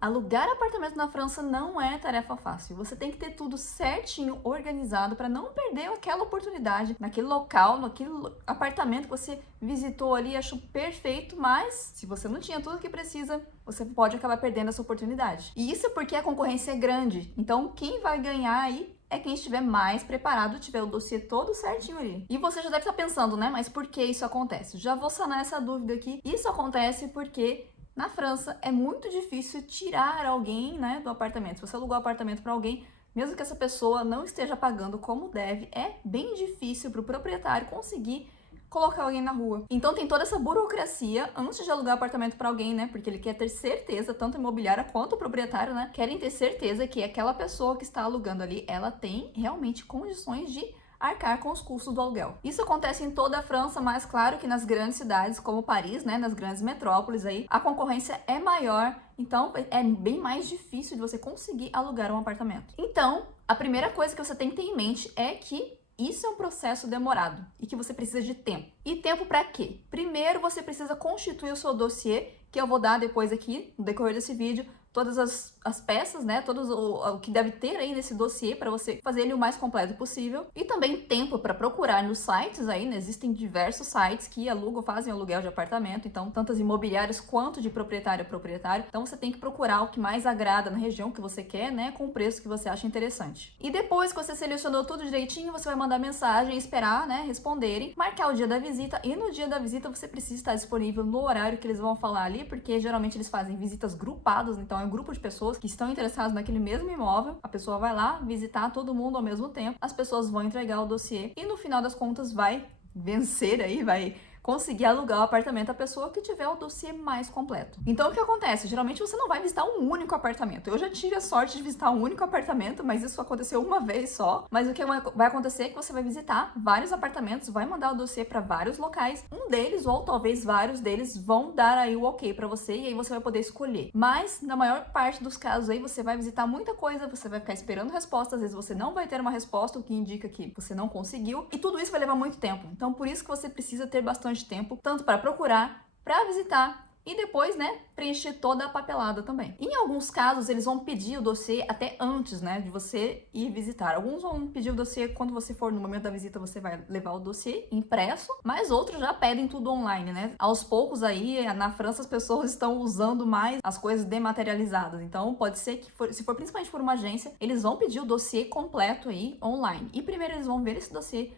Alugar apartamento na França não é tarefa fácil. Você tem que ter tudo certinho, organizado, para não perder aquela oportunidade naquele local, naquele apartamento que você visitou ali e achou perfeito, mas se você não tinha tudo que precisa, você pode acabar perdendo essa oportunidade. E isso porque a concorrência é grande. Então, quem vai ganhar aí é quem estiver mais preparado, tiver o dossiê todo certinho ali. E você já deve estar pensando, né? Mas por que isso acontece? Já vou sanar essa dúvida aqui. Isso acontece porque na França é muito difícil tirar alguém, né, do apartamento. Se você alugou um apartamento para alguém, mesmo que essa pessoa não esteja pagando como deve, é bem difícil para o proprietário conseguir colocar alguém na rua. Então tem toda essa burocracia antes de alugar apartamento para alguém, né? Porque ele quer ter certeza, tanto a imobiliária quanto o proprietário, né? Querem ter certeza que aquela pessoa que está alugando ali, ela tem realmente condições de arcar com os custos do aluguel. Isso acontece em toda a França, mas claro que nas grandes cidades como Paris, né, nas grandes metrópoles aí, a concorrência é maior, então é bem mais difícil de você conseguir alugar um apartamento. Então, a primeira coisa que você tem que ter em mente é que isso é um processo demorado e que você precisa de tempo. E tempo para quê? Primeiro, você precisa constituir o seu dossiê, que eu vou dar depois aqui, no decorrer desse vídeo, todas as peças, né, o que deve ter aí nesse dossiê para você fazer ele o mais completo possível. E também tempo para procurar nos sites aí, né, existem diversos sites que alugam, fazem aluguel de apartamento, então tantas imobiliárias quanto de proprietário a proprietário. Então você tem que procurar o que mais agrada na região que você quer, né, com o preço que você acha interessante. E depois que você selecionou tudo direitinho, você vai mandar mensagem, esperar, né, responderem, marcar o dia da visita, e no dia da visita você precisa estar disponível no horário que eles vão falar ali, porque geralmente eles fazem visitas grupadas, então é um grupo de pessoas que estão interessadas naquele mesmo imóvel. A pessoa vai lá visitar todo mundo ao mesmo tempo, as pessoas vão entregar o dossiê e no final das contas vai vencer aí, vai conseguir alugar o apartamento a pessoa que tiver o dossiê mais completo. Então o que acontece? Geralmente você não vai visitar um único apartamento. Eu já tive a sorte de visitar um único apartamento, mas isso aconteceu uma vez só. Mas o que vai acontecer é que você vai visitar vários apartamentos, vai mandar o dossiê para vários locais. Um deles, ou talvez vários deles, vão dar aí o ok para você e aí você vai poder escolher. Mas na maior parte dos casos aí você vai visitar muita coisa, você vai ficar esperando resposta, às vezes você não vai ter uma resposta, o que indica que você não conseguiu, e tudo isso vai levar muito tempo. Então por isso que você precisa ter bastante tempo, tanto para procurar, para visitar e depois, né, preencher toda a papelada também. Em alguns casos, eles vão pedir o dossiê até antes, né, de você ir visitar. Alguns vão pedir o dossiê quando você for no momento da visita, você vai levar o dossiê impresso, mas outros já pedem tudo online, né? Aos poucos aí, na França, as pessoas estão usando mais as coisas dematerializadas. Então, pode ser que, se for principalmente por uma agência, eles vão pedir o dossiê completo aí online. E primeiro eles vão ver esse dossiê,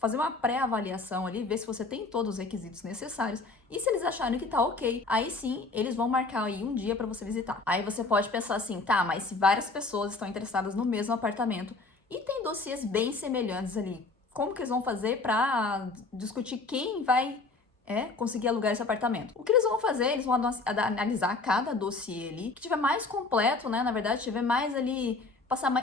fazer uma pré-avaliação ali, ver se você tem todos os requisitos necessários, e se eles acharem que tá ok, aí sim, eles vão marcar aí um dia para você visitar. Aí você pode pensar assim, tá, mas se várias pessoas estão interessadas no mesmo apartamento e tem dossiês bem semelhantes ali, como que eles vão fazer para discutir quem vai conseguir alugar esse apartamento? O que eles vão fazer? Eles vão analisar cada dossiê ali, que tiver mais completo, né, na verdade, tiver mais ali,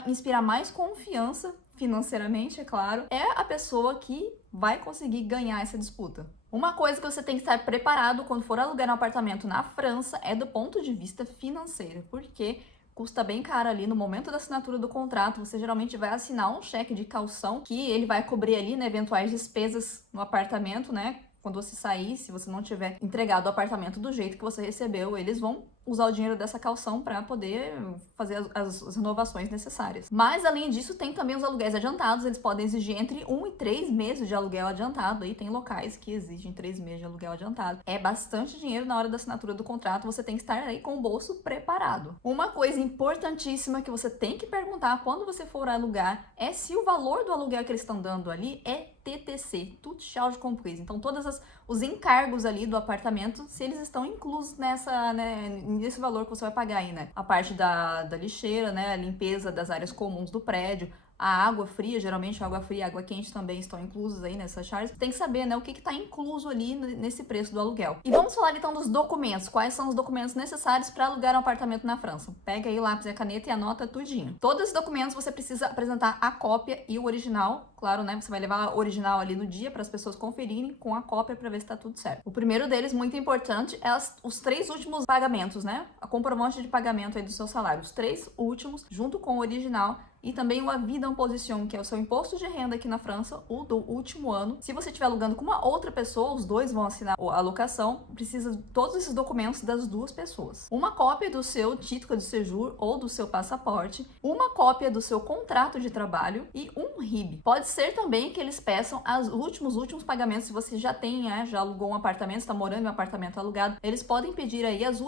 inspirar mais confiança financeiramente, é claro, é a pessoa que vai conseguir ganhar essa disputa. Uma coisa que você tem que estar preparado quando for alugar um apartamento na França é do ponto de vista financeiro, porque custa bem caro ali no momento da assinatura do contrato. Você geralmente vai assinar um cheque de caução que ele vai cobrir ali, né, eventuais despesas no apartamento, né? Quando você sair, se você não tiver entregado o apartamento do jeito que você recebeu, eles vão usar o dinheiro dessa caução para poder fazer as renovações necessárias. Mas, além disso, tem também os aluguéis adiantados. Eles podem exigir entre 1 e 3 meses de aluguel adiantado. Aí tem locais que exigem 3 meses de aluguel adiantado. É bastante dinheiro na hora da assinatura do contrato. Você tem que estar aí com o bolso preparado. Uma coisa importantíssima que você tem que perguntar quando você for alugar é se o valor do aluguel que eles estão dando ali é TTC, Tout Charge Comprise. Então, todos os encargos ali do apartamento, se eles estão inclusos nesse valor que você vai pagar aí, né? A parte da lixeira, né? A limpeza das áreas comuns do prédio, a água fria, geralmente a água fria e a água quente também estão inclusos aí nessas charges. Tem que saber, né, o que está incluso ali nesse preço do aluguel. E vamos falar então dos documentos. Quais são os documentos necessários para alugar um apartamento na França? Pega aí o lápis e a caneta e anota tudinho. Todos os documentos você precisa apresentar a cópia e o original. Claro, né, você vai levar o original ali no dia para as pessoas conferirem com a cópia para ver se está tudo certo. O primeiro deles, muito importante, é os 3 últimos pagamentos, né? A comprovante de pagamento aí do seu salário. Os 3 últimos, junto com o original, e também o avis d'imposition, que é o seu imposto de renda aqui na França, o do último ano. Se você estiver alugando com uma outra pessoa, os dois vão assinar a locação, precisa de todos esses documentos das duas pessoas. Uma cópia do seu título de séjour ou do seu passaporte, uma cópia do seu contrato de trabalho e um RIB. Pode ser também que eles peçam os últimos pagamentos, se você já tem, já alugou um apartamento, está morando em um apartamento alugado, eles podem pedir aí as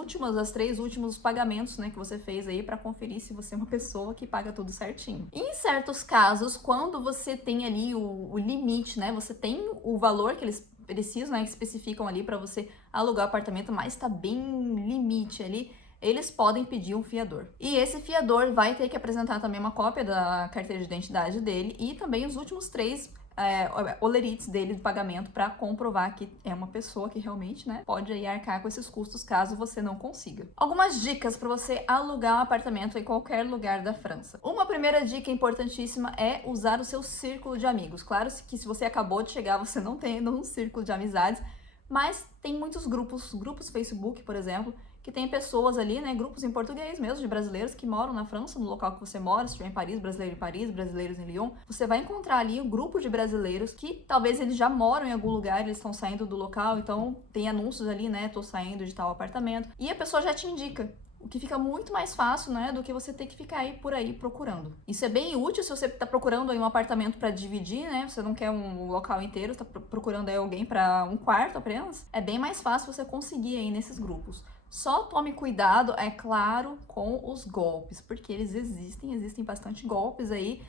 3 últimos pagamentos, né, que você fez aí para conferir se você é uma pessoa que paga tudo certinho. Em certos casos, quando você tem ali o limite, né, você tem o valor que eles precisam, né, que especificam ali para você alugar o apartamento, mas está bem limite ali, eles podem pedir um fiador. E esse fiador vai ter que apresentar também uma cópia da carteira de identidade dele e também os últimos 3 olerites dele de pagamento para comprovar que é uma pessoa que realmente, né, pode aí arcar com esses custos caso você não consiga. Algumas dicas para você alugar um apartamento em qualquer lugar da França. Uma primeira dica importantíssima é usar o seu círculo de amigos. Claro que se você acabou de chegar, você não tem ainda um círculo de amizades, mas tem muitos grupos Facebook, por exemplo, que tem pessoas ali, né, grupos em português mesmo, de brasileiros que moram na França, no local que você mora, se estiver em Paris, brasileiro em Paris, brasileiros em Lyon, você vai encontrar ali um grupo de brasileiros que talvez eles já moram em algum lugar, eles estão saindo do local, então tem anúncios ali, né, tô saindo de tal apartamento, e a pessoa já te indica. O que fica muito mais fácil, né, do que você ter que ficar aí por aí procurando. Isso é bem útil se você está procurando aí um apartamento para dividir, né, você não quer um local inteiro, está procurando aí alguém para um quarto apenas, é bem mais fácil você conseguir aí nesses grupos. Só tome cuidado, é claro, com os golpes, porque eles existem bastante golpes aí.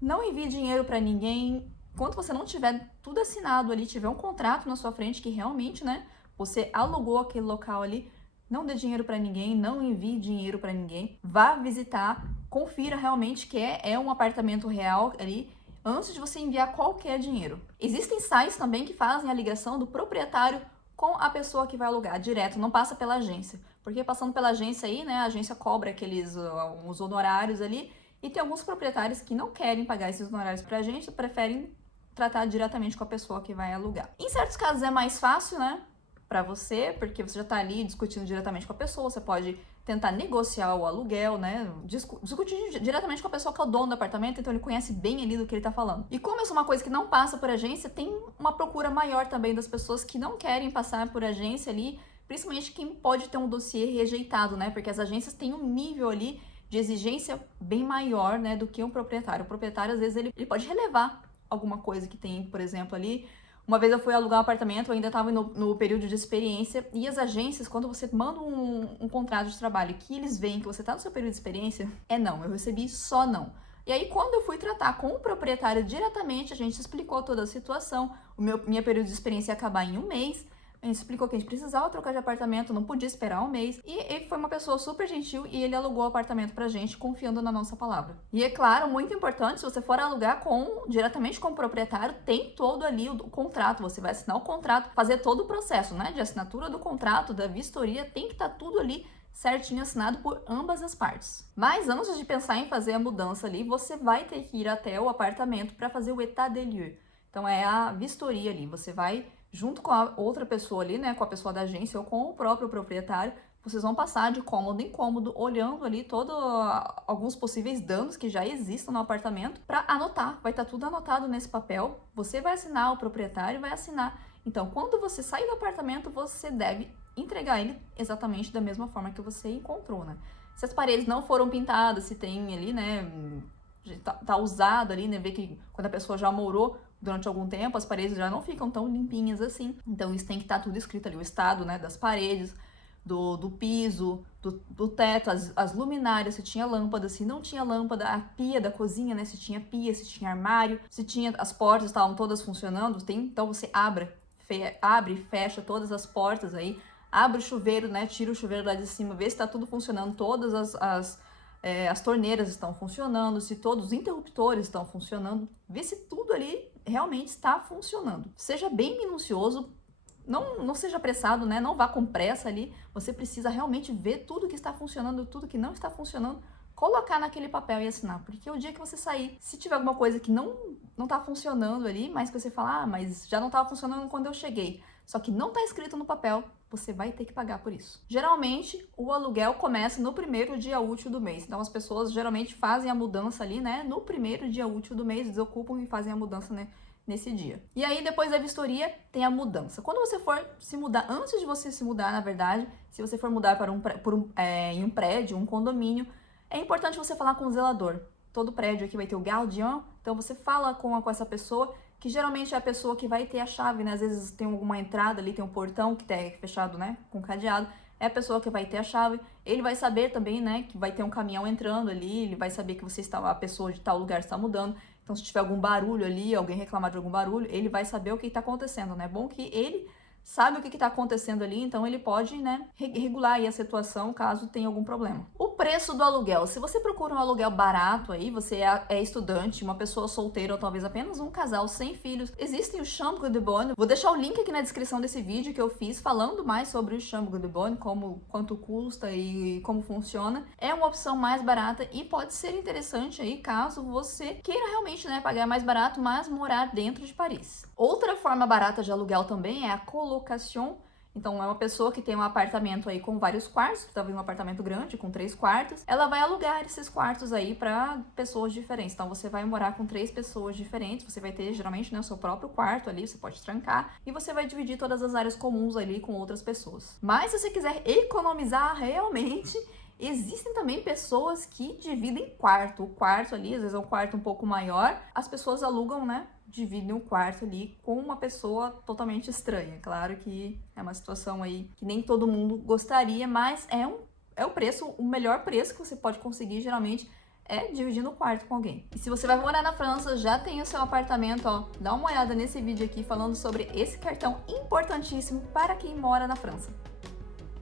Não envie dinheiro para ninguém. Enquanto você não tiver tudo assinado ali, tiver um contrato na sua frente que realmente, né, você alugou aquele local ali, não dê dinheiro para ninguém, não envie dinheiro para ninguém. Vá visitar, confira realmente que é um apartamento real ali, antes de você enviar qualquer dinheiro. Existem sites também que fazem a ligação do proprietário com a pessoa que vai alugar direto, não passa pela agência. Porque passando pela agência aí, né, a agência cobra uns honorários ali, e tem alguns proprietários que não querem pagar esses honorários pra agência, preferem tratar diretamente com a pessoa que vai alugar. Em certos casos é mais fácil, né, pra você, porque você já tá ali discutindo diretamente com a pessoa, você pode tentar negociar o aluguel, né, discutir diretamente com a pessoa que é o dono do apartamento, então ele conhece bem ali do que ele tá falando. E como isso é uma coisa que não passa por agência, tem uma procura maior também das pessoas que não querem passar por agência ali, principalmente quem pode ter um dossiê rejeitado, né, porque as agências têm um nível ali de exigência bem maior, né, do que um proprietário. O proprietário, às vezes, ele pode relevar alguma coisa que tem, por exemplo, ali. Uma vez eu fui alugar um apartamento, eu ainda estava no período de experiência, e as agências, quando você manda um contrato de trabalho que eles veem que você está no seu período de experiência, não, eu recebi só não. E aí, quando eu fui tratar com o proprietário diretamente, a gente explicou toda a situação, minha período de experiência ia acabar em 1 mês, a gente explicou que a gente precisava trocar de apartamento, não podia esperar 1 mês. E ele foi uma pessoa super gentil e ele alugou o apartamento pra gente, confiando na nossa palavra. E é claro, muito importante, se você for alugar diretamente com o proprietário, tem todo ali o contrato. Você vai assinar o contrato, fazer todo o processo, né? De assinatura do contrato, da vistoria, tem que estar tudo ali certinho assinado por ambas as partes. Mas antes de pensar em fazer a mudança ali, você vai ter que ir até o apartamento para fazer o état des lieux. Então é a vistoria ali, você vai junto com a outra pessoa ali, né, com a pessoa da agência ou com o próprio proprietário, vocês vão passar de cômodo em cômodo, olhando ali alguns possíveis danos que já existam no apartamento, para anotar, vai estar tudo anotado nesse papel, você vai assinar, o proprietário vai assinar. Então, quando você sair do apartamento, você deve entregar ele exatamente da mesma forma que você encontrou, né? Se as paredes não foram pintadas, se tem ali, né, tá usado ali, né, ver que quando a pessoa já morou durante algum tempo, as paredes já não ficam tão limpinhas assim. Então isso tem que estar tudo escrito ali, o estado, né, das paredes, do piso, do teto, as luminárias, se tinha lâmpada, se não tinha lâmpada, a pia da cozinha, né, se tinha pia, se tinha armário, se tinha, as portas estavam todas funcionando, então você abre e fecha todas as portas aí, abre o chuveiro, né, tira o chuveiro lá de cima, vê se está tudo funcionando, todas as torneiras estão funcionando, se todos os interruptores estão funcionando, vê se tudo ali realmente está funcionando. Seja bem minucioso, não seja apressado, né? Não vá com pressa ali, você precisa realmente ver tudo que está funcionando, tudo que não está funcionando, colocar naquele papel e assinar, porque o dia que você sair, se tiver alguma coisa que não está funcionando ali, mas que você fala, mas já não estava funcionando quando eu cheguei, só que não está escrito no papel, você vai ter que pagar por isso. Geralmente, o aluguel começa no primeiro dia útil do mês. Então, as pessoas geralmente fazem a mudança ali, né? No primeiro dia útil do mês, desocupam e fazem a mudança, né? Nesse dia. E aí, depois da vistoria, tem a mudança. Quando você for se mudar, antes de você se mudar, na verdade, se você for mudar para em um prédio, um condomínio, é importante você falar com o zelador. Todo prédio aqui vai ter o guardião, então você fala com essa pessoa, que geralmente é a pessoa que vai ter a chave, né? Às vezes tem alguma entrada ali, tem um portão que tá fechado, né? Com cadeado. É a pessoa que vai ter a chave. Ele vai saber também, né? Que vai ter um caminhão entrando ali. Ele vai saber que a pessoa de tal lugar está mudando. Então, se tiver algum barulho ali, alguém reclamar de algum barulho, ele vai saber o que está acontecendo, né? É bom que ele sabe o que está acontecendo ali, então ele pode, né, regular aí a situação caso tenha algum problema. O preço do aluguel. Se você procura um aluguel barato aí, você é estudante, uma pessoa solteira ou talvez apenas um casal sem filhos, existem o Chambre de Bonne. Vou deixar o link aqui na descrição desse vídeo que eu fiz falando mais sobre o Chambre de Bonne, quanto custa e como funciona. É uma opção mais barata e pode ser interessante aí caso você queira realmente, né, pagar mais barato, mas morar dentro de Paris. Outra forma barata de aluguel também é a colocation. Então, é uma pessoa que tem um apartamento aí com vários quartos, talvez um apartamento grande, com 3 quartos. Ela vai alugar esses quartos aí para pessoas diferentes. Então, você vai morar com 3 pessoas diferentes. Você vai ter, geralmente, né, o seu próprio quarto ali, você pode trancar. E você vai dividir todas as áreas comuns ali com outras pessoas. Mas, se você quiser economizar realmente, existem também pessoas que dividem quarto. O quarto ali, às vezes é um quarto um pouco maior. As pessoas alugam, né? Dividem o quarto ali com uma pessoa totalmente estranha. Claro que é uma situação aí que nem todo mundo gostaria, mas é o preço, o melhor preço que você pode conseguir, geralmente, é dividindo o quarto com alguém. E se você vai morar na França, já tem o seu apartamento, ó, dá uma olhada nesse vídeo aqui falando sobre esse cartão importantíssimo para quem mora na França.